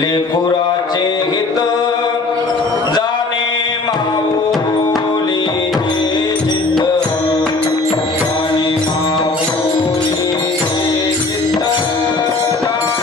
लेकुराचे हित जाणे माऊलीचे चित्त जाणे माऊलीचे चित्त जाणे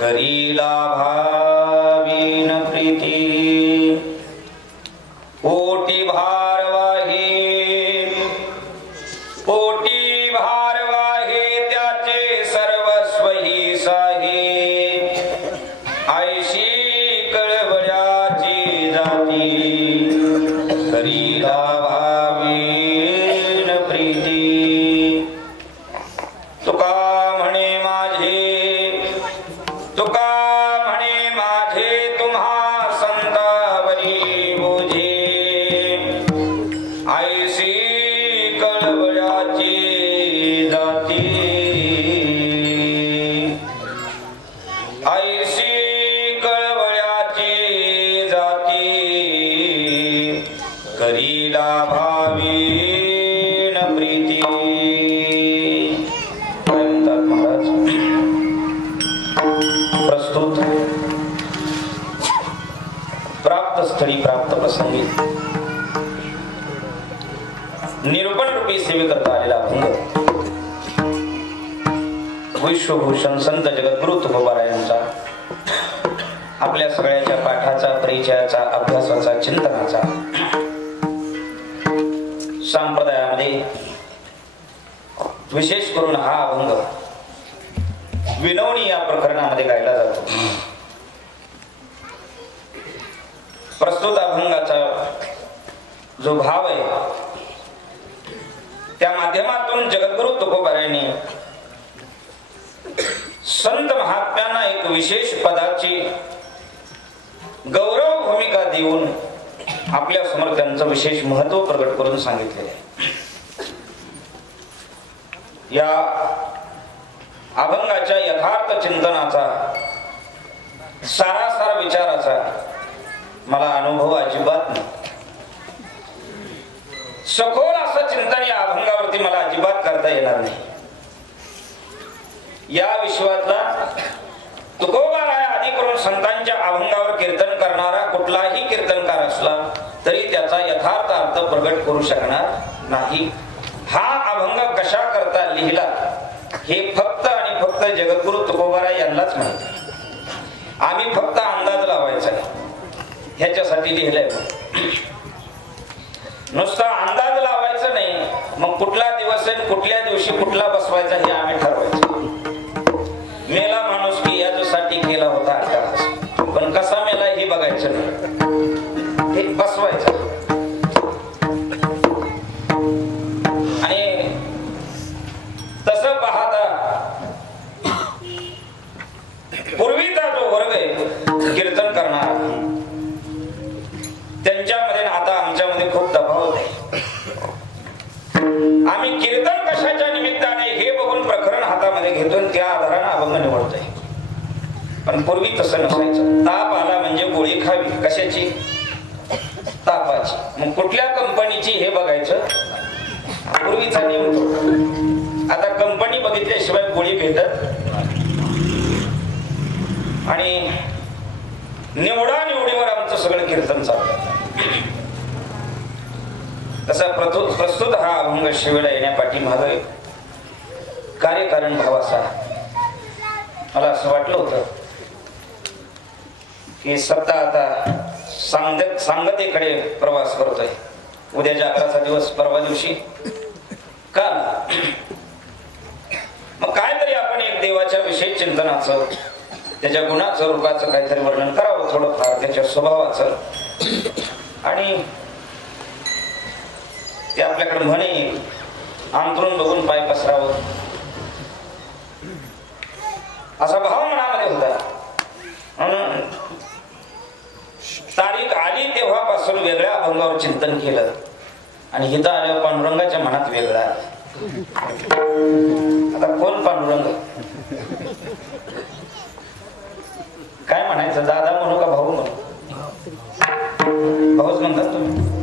करीला भावीन प्रीती पोटी भारवाही त्याचे सर्वस्वही साही आयशी कळवळ्याची जाती करीला भावीन प्रीती तुका म्हणे माझे तुम्हा संतावरी बोझे आयसी कळवळ्याची जाती आयसी कळवळ्याची जाती करीला भावीन प्रीती. काय म्हणतात महाराज? प्रस्तुत प्राप्त स्थळी प्राप्त प्रसंगी निरूपण रूपी सेवे करता आलेला अभंग विश्वभूषण संत जगद्गुरु तुकोबारायांचा आपल्या सगळ्याच्या पाठाचा परिचयाचा अभ्यासाचा चिंतनाचा संप्रदायामध्ये विशेष करून हा अभंग विनवणी या प्रकरणामध्ये गायला जातो. प्रस्तुत अभंगाचा जो भाव आहे त्या माध्यमातून जगद्गुरु तुकोबारायांनी संत महात्म्यांना एक विशेष पदाची गौरव भूमिका देऊन आपल्या समोर त्यांचं विशेष महत्व प्रकट करून सांगितले आहे. या अभंगाच्या यथार्थ चिंतनाचा सारासार विचाराचा मला अनुभव अजिबात नाही. सखोल असं चिंतन या अभंगावरती मला अजिबात करता येणार नाही. या विश्वातला तुकोबाराय आदी करून संतांच्या अभंगावर कीर्तन करणारा कुठलाही कीर्तनकार असला तरी त्याचा यथार्थ अर्थ प्रकट करू शकणार नाही. हा अभंग कशा करता लिहिला हे फक्त आणि फक्त जगद्गुरु तुकोबाराय यांनाच माहिती. आम्ही फक्त अंदाज लावायचा ह्याच्यासाठी लिहिलंय. नुसता अंदाज लावायचा नाही, मग कुठला दिवस आहे कुठल्या दिवशी कुठला बसवायचा हे आम्ही ठरवायचं. मेला माणूस की याच्यासाठी केला होता अट्टाहास, पण कसा मेला हे बघायचं नाही, हे बसवायचं. आणि तसं पाहता पूर्वीचा जो वर्ग आहे कीर्तन करणारा त्यांच्यामध्ये आता आमच्यामध्ये खूप तफावत आहे. आम्ही कीर्तन कशाच्या निमित्ताने हे बघून प्रकरण हातामध्ये घेतो त्या आधाराने अभंग निवडतोय. पण पूर्वी तसं नसायचं. ताप आला म्हणजे गोळी खावी. कशाची? तापाची. मग कुठल्या कंपनीची हे बघायचं पूर्वीचा नियम. आता कंपनी बघितल्याशिवाय गोळी भेटत आणि निवडा निवडीवर आमचं सगळं कीर्तन चालतं. तसा प्रस्तुत हा अभंग शिवेला येण्यापाठीमागे कार्यकारण भाव असा. मला असं वाटलं होतं की सत्ता आता सांगतेकडे प्रवास करतोय. उद्या जागराचा दिवस, परवा दिवशी का मग काहीतरी आपण एक देवाच्या विशेष चिंतनाचं, त्याच्या गुणाचं रूपाचं काहीतरी वर्णन करावं थोडंफार, त्याच्या स्वभावाचं. आणि ते आपल्याकडे म्हणे अंतरून बघून पाय पसरावं असा भाव मनामध्ये होता. म्हणून तारीख आली तेव्हापासून वेगळ्या अभंगावर चिंतन केलं आणि हिथं आल्यावर पांडुरंगाच्या मनात वेगळा. आता कोण पांडुरंग? काय म्हणायचं? दादा म्हणू का भाऊ म्हणू? भाऊच म्हणतात तुम्ही.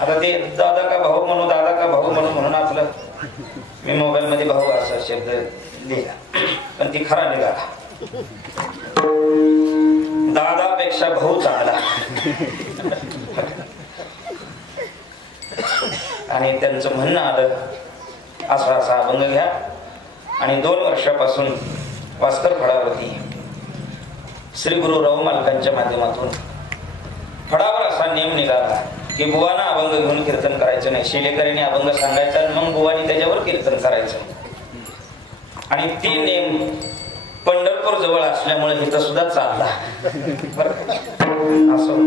आता ते दादा का भाऊ म्हणू, दादा का भाऊ म्हणू म्हणून आपलं मी मोबाईल मध्ये भाऊ असा शब्द लिहिला, पण ती खरा निघाला. दादापेक्षा भाऊ चांगला. आणि त्यांचं म्हणणं आलं असा असा अभंग घ्या. आणि 2 वर्षापासून वास्कर फळावरती श्री गुरु राव मालकांच्या माध्यमातून फळावर असा नियम निघाला की बुवाना अभंग घेऊन कीर्तन करायचं नाही. शिलेकरीने अभंग सांगायचा आणि मग बुवानी त्याच्यावर कीर्तन करायचं. आणि ती नेम पंढरपूर जवळ असल्यामुळे इथं सुद्धा चालला. असं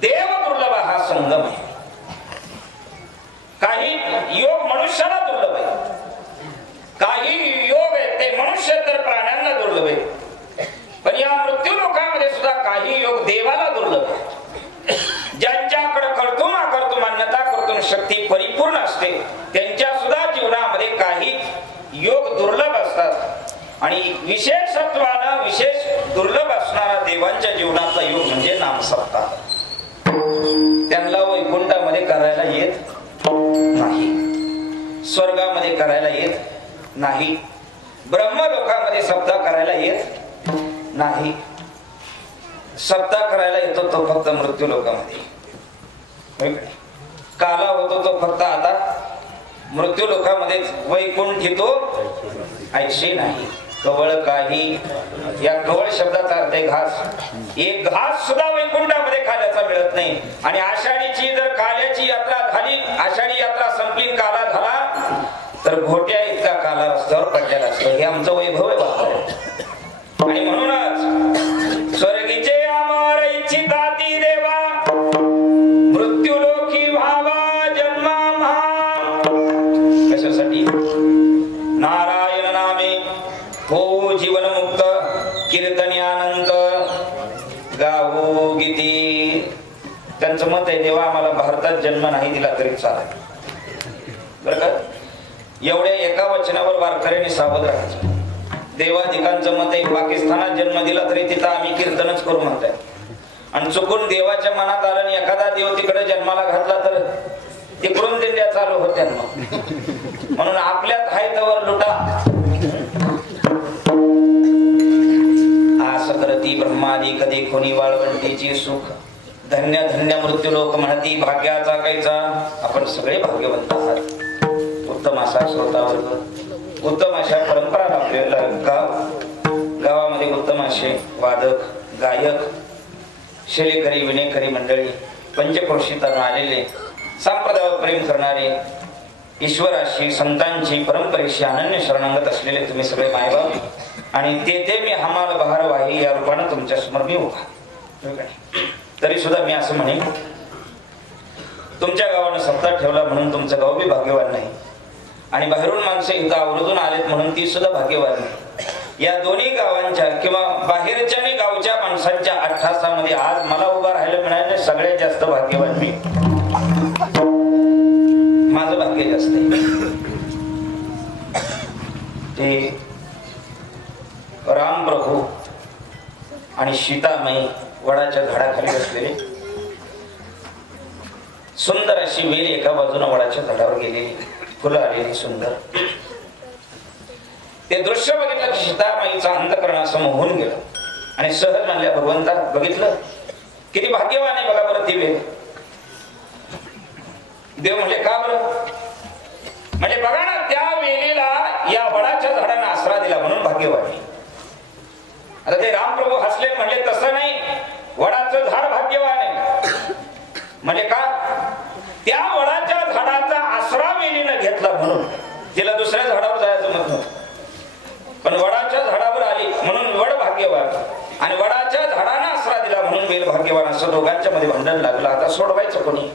देव दुर्लभ हा संगम आहे. काही योग मनुष्याला दुर्लभ आहे, काही योग आहे ते मनुष्य तर प्राण्यांना दुर्लभ आहे. पण या मृत्यू लोकांमध्ये सुद्धा काही योग देवाला दुर्लभ आहे. ज्यांच्याकडे कर्तुम अकर्तुम अन्यथा कर्तुम शक्ती परिपूर्ण असते त्यांच्या सुद्धा जीवनामध्ये काही योग दुर्लभ असतात. आणि विशेषत्वानं विशेष दुर्लभ असणारा देवांच्या जीवनाचा योग म्हणजे नामसत्ता. त्यांना वैकुंठामध्ये करायला येत नाही, स्वर्गामध्ये करायला येत नाही, ब्रह्मलोकामध्ये सप्ताह करायला येत नाही. सप्ताह करायला येतो तो फक्त मृत्यू लोकामध्ये. काला होतो तो फक्त आता मृत्यू लोकामध्ये. वैकुंठी तो ऐशी नाही. कवळ काही, या कवळ शब्दाचा अर्थ आहे घास. एक घास सुद्धा वैकुंठामध्ये खाल्याचा मिळत नाही. आणि आषाढीची जर काल्याची यात्रा झाली, आषाढी यात्रा संपली, काला झाला तर घोट्या इतका काला रस्त्यावर पडलेला असतो. हे आमचं वैभव आहे बाबा. आणि म्हणूनच स्वर्गीचे अमर इच्छिता ती देवा मृत्यू लोकी व्हावा जन्मा महा. कशासाठी? नारायण नामे हो जीवन मुक्त, कीर्तनी आनंद गावो गीती. त्यांचं मत आहे देवा आम्हाला भारतात जन्म नाही दिला तरी चालेल. बरं का? एवढ्या एका वचनावर वारकऱ्यांनी सावध राहायचं. देवाधिकांचं मत आहे पाकिस्तानात जन्म दिला तरी तिथं आम्ही कीर्तनच करू म्हणताय. आणि चुकून देवाच्या मनात आलं आणि एखादा देव तिकडे जन्माला घातला तर तिकडून दिंड्या चालू होत्या. म्हणून आपल्यात हाय तवर लुटा. आस करती ब्रह्मादी कधी कोणी वाळवंटीची सुख. धन्य धन्य मृत्यू लोक म्हणती भाग्याचा कायचा. आपण सगळे भाग्यवंत आहात. उत्तम असा श्रोता वर्ग, उत्तम अशा परंपरा आपल्याला गावामध्ये उत्तम असे वादक गायक शिलेकरी विनेकरी मंडळी पंचक्रोशीतून आलेले संप्रदायावर प्रेम करणारे ईश्वराशी संतांची परंपरेशी अनन्य शरणागत असलेले तुम्ही सगळे मायबाप. आणि ते मी हमाल बहार वाही या रूपाने तुमच्या समोर मी उभा. तरी सुद्धा मी असं म्हणेन तुमच्या गावानं सप्ताह ठेवला म्हणून तुमचं गाव बी भाग्यवान नाही. आणि बाहेरून माणसं इथं आवर्जून आलेत म्हणून ती सुद्धा भाग्यवान नाही. या दोन्ही गावांच्या किंवा बाहेरच्या आणि गावच्या माणसांच्या अट्ठासामध्ये आज मला उभा राहायला मिळाले सगळ्यात जास्त भाग्यवान मी. माझं भाग्य जास्त आहे. ते राम प्रभू आणि सीतामाई वडाच्या झाडाखाली बसलेले. सुंदर अशी वेल एका बाजूने वडाच्या झाडावर गेलेली, फुलं आलेली सुंदर. ते दृश्य बघितलं की सीतामाईचा अंतःकरण असं मोहून गेलं. आणि सहज म्हणल्या भगवंता बघितलं किती भाग्यवान आहे बघा बरं ती वेल. देव म्हणजे का बरं? म्हणजे बघा ना त्या वेलीला या वडाच्या झाडांना आसरा दिला म्हणून भाग्यवान. आता ते रामप्रभू हसले म्हणजे तसं नाही, वडाचं झाड भाग्यवान आहे. म्हणजे का? त्या वडाच्या झाडाचा आसरा वेलीनं घेतला म्हणून. तिला दुसऱ्या झाडावर जायचं मत नव्हतं, पण वडाच्या झाडावर आली म्हणून वड भाग्यवान. आणि वडाच्या झाडाने आसरा दिला म्हणून वेल भाग्यवान. असं दोघांच्या मध्ये भांडण लागलं. आता सोडवायचं कोणी?